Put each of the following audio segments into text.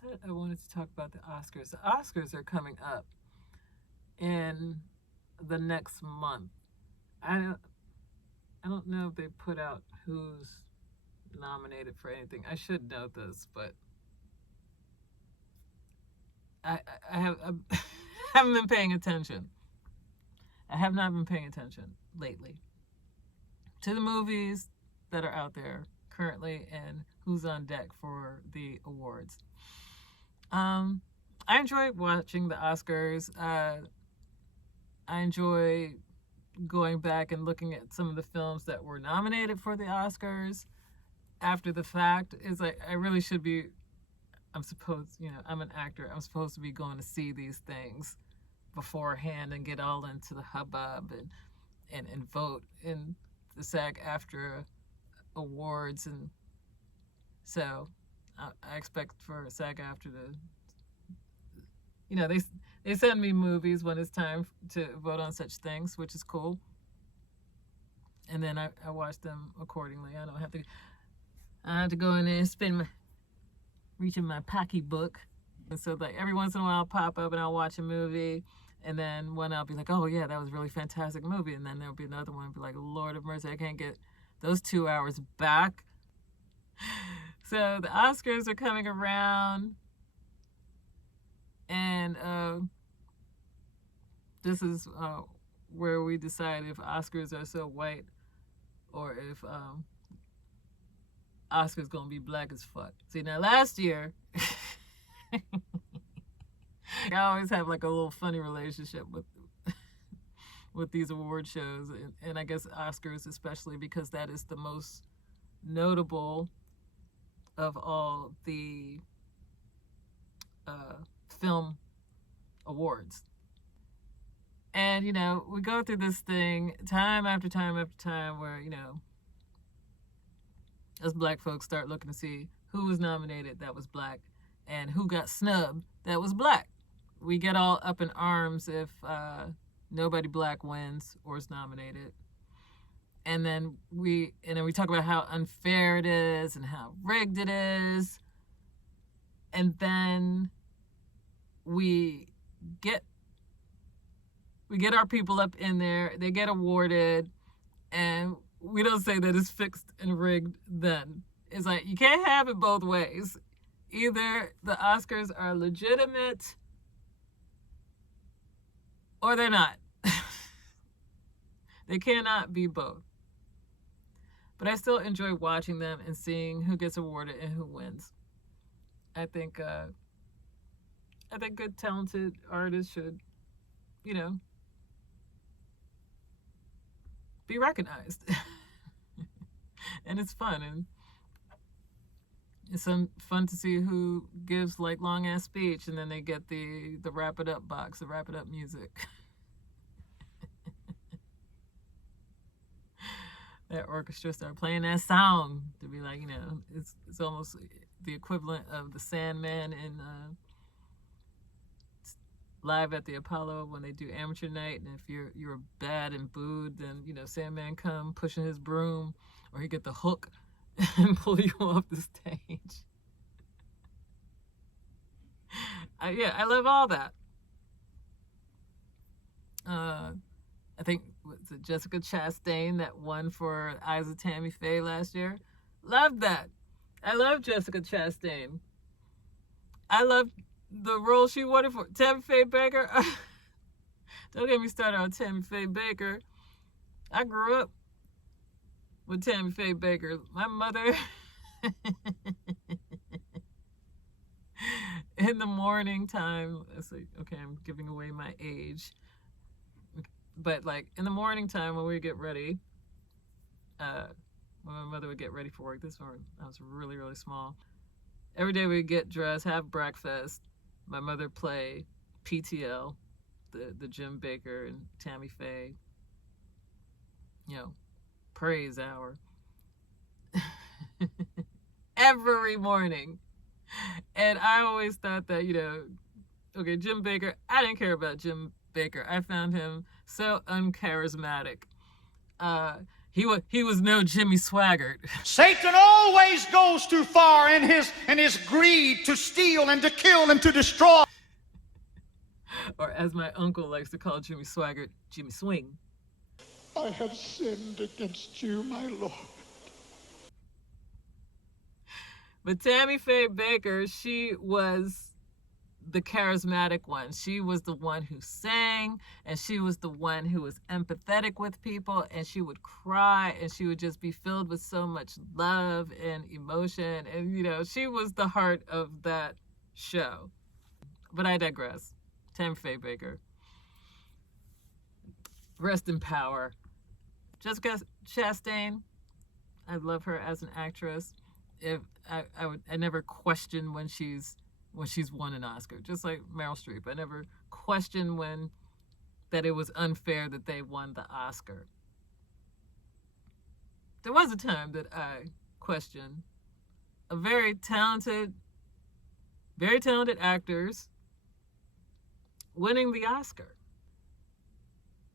said I wanted to talk about the Oscars. The Oscars are coming up in the next month. I don't, I don't know if they put out who's nominated for anything. I should know this, but I have I haven't been paying attention. I have not been paying attention lately to the movies that are out there currently and who's on deck for the awards. Um, I enjoy watching the Oscars. I enjoy going back and looking at some of the films that were nominated for the Oscars after the fact. Is like I really should be. I'm supposed, I'm an actor. I'm supposed to be going to see these things beforehand and get all into the hubbub and vote in the SAG-AFTRA awards, and so I expect for SAG-AFTRA to, they send me movies when it's time to vote on such things, which is cool, and then I watch them accordingly. I have to go in there and reach in my pocketbook, and so like every once in a while I'll pop up and I'll watch a movie. And then one I'll be like, oh yeah, that was a really fantastic movie. And then there'll be another one, be like, Lord of mercy, I can't get those 2 hours back. So the Oscars are coming around, and this is where we decide if Oscars are so white or if Oscars gonna be black as fuck. See, now last year. I always have like a little funny relationship with these award shows, and I guess Oscars especially, because that is the most notable of all the film awards. And we go through this thing time after time after time where us black folks start looking to see who was nominated that was black and who got snubbed that was black. We get all up in arms if nobody black wins or is nominated, and then we talk about how unfair it is and how rigged it is, and then we get our people up in there. They get awarded, and we don't say that it's fixed and rigged. Then it's like you can't have it both ways. Either the Oscars are legitimate or they're not. They cannot be both. But I still enjoy watching them and seeing who gets awarded and who wins. I think good, talented artists should, be recognized. And it's fun, and it's fun to see who gives like long ass speech, and then they get the wrap it up box, the wrap it up music. That orchestra start playing that song to be like, it's almost the equivalent of the Sandman in Live at the Apollo when they do amateur night, and if you're bad and booed, then Sandman come pushing his broom, or he get the hook and pull you off the stage. I love all that. I think was it Jessica Chastain that won for Eyes of Tammy Faye last year. Loved that. I love Jessica Chastain. I love the role she wanted for Tammy Faye Baker. Don't get me started on Tammy Faye Baker. I grew up with Tammy Faye Baker. My mother, in the morning time, it's like, okay, I'm giving away my age. But like in the morning time when we get ready, when my mother would get ready for work, this one, I was really, really small. Every day we'd get dressed, have breakfast. My mother play PTL, the Jim Baker and Tammy Faye, praise hour. Every morning. And I always thought that, okay, Jim Baker, I didn't care about Jim Baker. I found him so uncharismatic. He was no Jimmy Swaggart. Satan always goes too far in his greed to steal and to kill and to destroy. Or as my uncle likes to call Jimmy Swaggart, Jimmy Swing. I have sinned against you, my Lord. But Tammy Faye Baker, she was the charismatic one. She was the one who sang, and she was the one who was empathetic with people, and she would cry, and she would just be filled with so much love and emotion. And, you know, she was the heart of that show. But I digress. Tammy Faye Baker. Rest in power. Jessica Chastain, I love her as an actress. If I never question when she's won an Oscar, just like Meryl Streep. I never questioned that it was unfair that they won the Oscar. There was a time that I questioned a very talented actors winning the Oscar.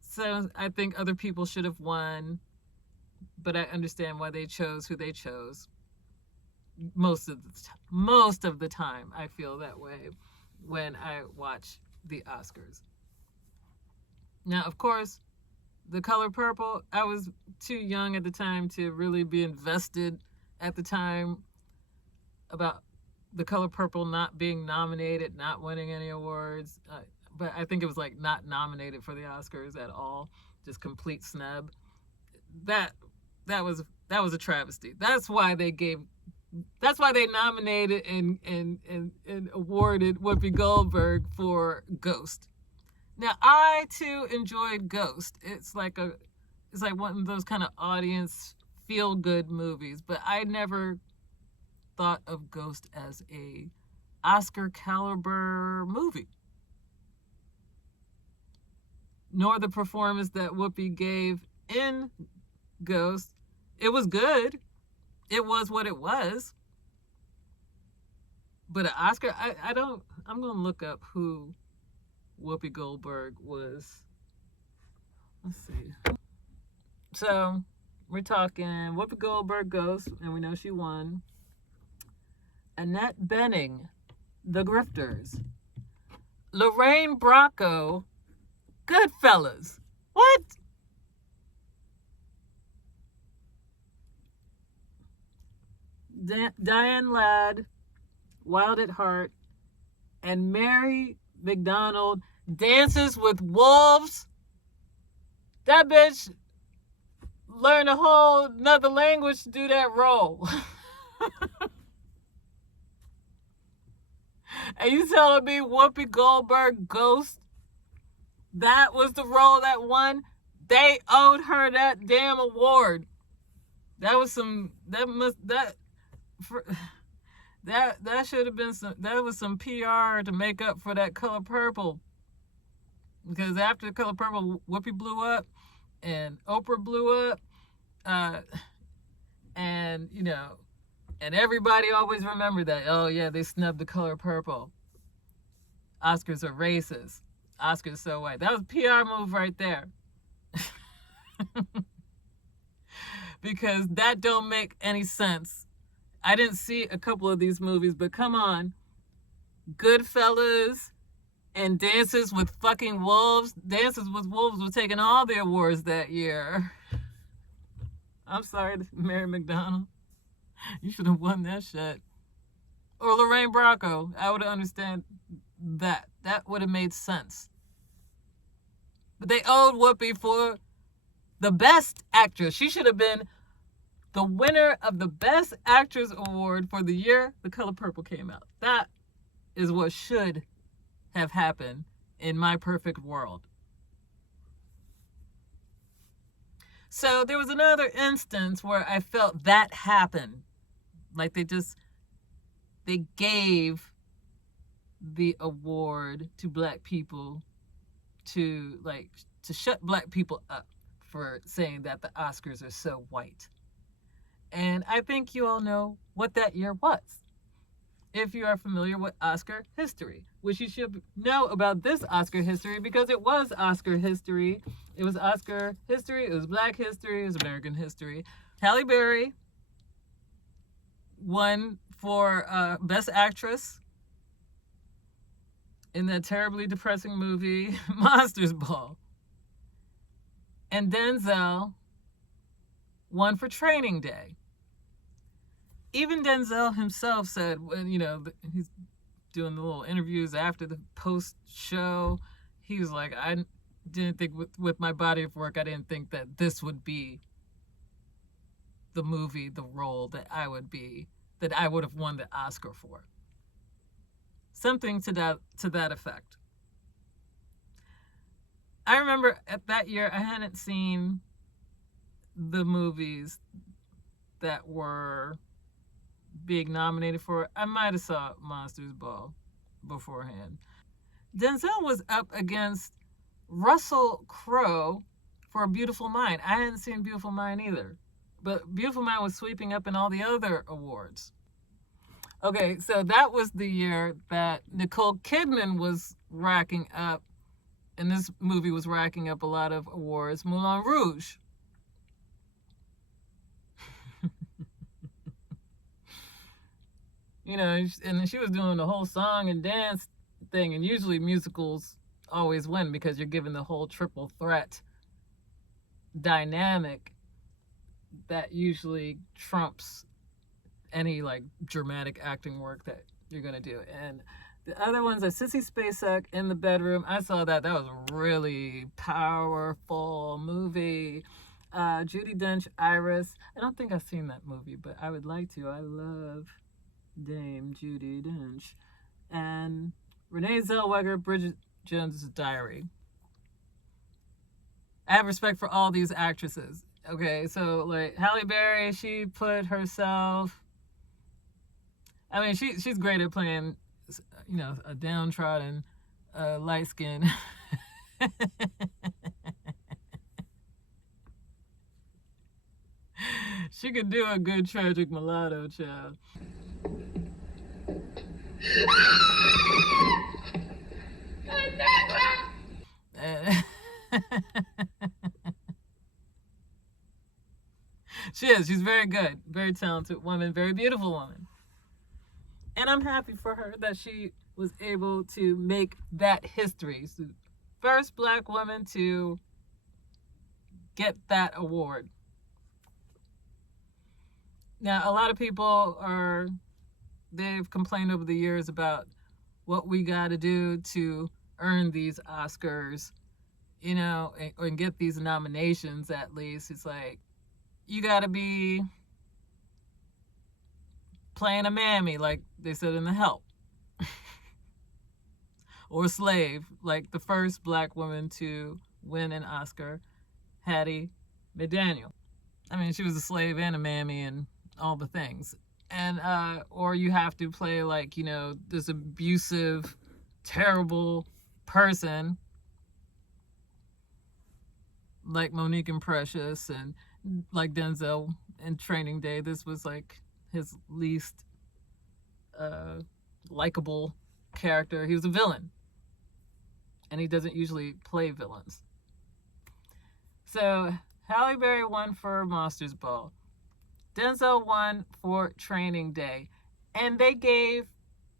So I think other people should have won, but I understand why they chose who they chose. Most of the time, I feel that way when I watch the Oscars. Now, of course, The Color Purple, I was too young at the time to really be invested at the time about The Color Purple not being nominated, not winning any awards. But I think it was like not nominated for the Oscars at all, just complete snub. That was a travesty. That's why they nominated and awarded Whoopi Goldberg for Ghost. Now, I too enjoyed Ghost. It's like one of those kind of audience feel-good movies, but I never thought of Ghost as a Oscar caliber movie. Nor the performance that Whoopi gave in Ghost. It was good. It was what it was. But an Oscar, I'm going to look up who Whoopi Goldberg was. Let's see. So, we're talking Whoopi Goldberg, Ghost, and we know she won. Annette Bening, The Grifters. Lorraine Bracco, Goodfellas. What? Diane Ladd, Wild at Heart, and Mary McDonald, Dances with Wolves. That bitch learned a whole nother language to do that role. And you telling me Whoopi Goldberg, Ghost, that was the role that won? They owed her that damn award. That should have been some PR to make up for that Color Purple. Because after the Color Purple, Whoopi blew up and Oprah blew up. And, you know, and everybody always remembered that. Oh, yeah, they snubbed the Color Purple. Oscars are racist. Oscars so white. That was a PR move right there. Because that don't make any sense. I didn't see a couple of these movies, but come on. Goodfellas and Dances with fucking Wolves. Dances with Wolves were taking all the awards that year. I'm sorry, Mary McDonald. You should have won that shit. Or Lorraine Bracco. I would understand that. That would have made sense. But they owed Whoopi for the Best Actress. She should have been the winner of the Best Actress Award for the year The Color Purple came out. That is what should have happened in my perfect world. So there was another instance where I felt that happened. Like they gave the award to black people to shut black people up for saying that the Oscars are so white. And I think you all know what that year was. If you are familiar with Oscar history, which you should know about this Oscar history because it was Oscar history It was Oscar history. It was Black history. It was American history. Halle Berry won for Best Actress in that terribly depressing movie, Monsters Ball. And Denzel won for Training Day. Even Denzel himself said, when, he's doing the little interviews after the post-show, he was like, I didn't think with my body of work, I didn't think that this would be the movie, the role that I would have won the Oscar for. Something to that effect. I remember at that year, I hadn't seen the movies that were being nominated for. I might have saw Monsters Ball beforehand. Denzel was up against Russell Crowe for A Beautiful Mind. I hadn't seen Beautiful Mind either, but Beautiful Mind was sweeping up in all the other awards. Okay, so that was the year that Nicole Kidman was racking up, and this movie was racking up a lot of awards, Moulin Rouge. And she was doing the whole song and dance thing, and usually musicals always win because you're given the whole triple threat dynamic that usually trumps any dramatic acting work that you're gonna do. And the other ones are Sissy Spacek, In the Bedroom. I saw that. That was a really powerful movie. Judi Dench, Iris. I don't think I've seen that movie, but I would like to. I love Dame Judi Dench. And Renee Zellweger, Bridget Jones' Diary. I have respect for all these actresses. Okay, so Halle Berry, she put herself. I mean, she's great at playing, a downtrodden, light skin. She could do a good tragic mulatto, child. She is. She's very good. Very talented woman. Very beautiful woman. And I'm happy for her that she was able to make that history. So first Black woman to get that award. Now, a lot of people they've complained over the years about what we got to do to earn these Oscars, and get these nominations at least. It's like, you got to be playing a mammy, like they said in The Help. Or slave, like the first Black woman to win an Oscar, Hattie McDaniel. I mean, she was a slave and a mammy and all the things. And or you have to play this abusive, terrible person like Monique and Precious, and like Denzel in Training Day. This was his least likable character. He was a villain, and he doesn't usually play villains. So Halle Berry won for Monsters Ball. Denzel won for Training Day. And they gave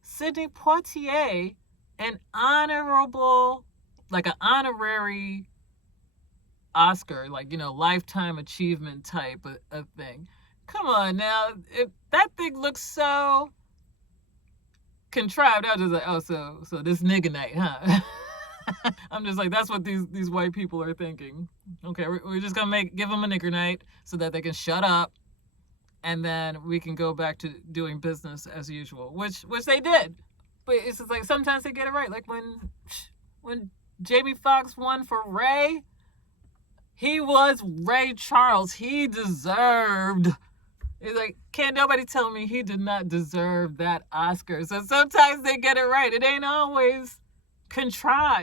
Sidney Poitier an honorary Oscar, lifetime achievement type of thing. Come on now, if that thing looks so contrived, I was just like, oh, so this nigga night, huh? I'm just like, that's what these white people are thinking. Okay, we're just gonna give them a nigger night so that they can shut up, and then we can go back to doing business as usual, which they did. But it's just sometimes they get it right. Like when Jamie Foxx won for Ray, he was Ray Charles. He deserved. It's can't nobody tell me he did not deserve that Oscar. So sometimes they get it right. It ain't always contrived.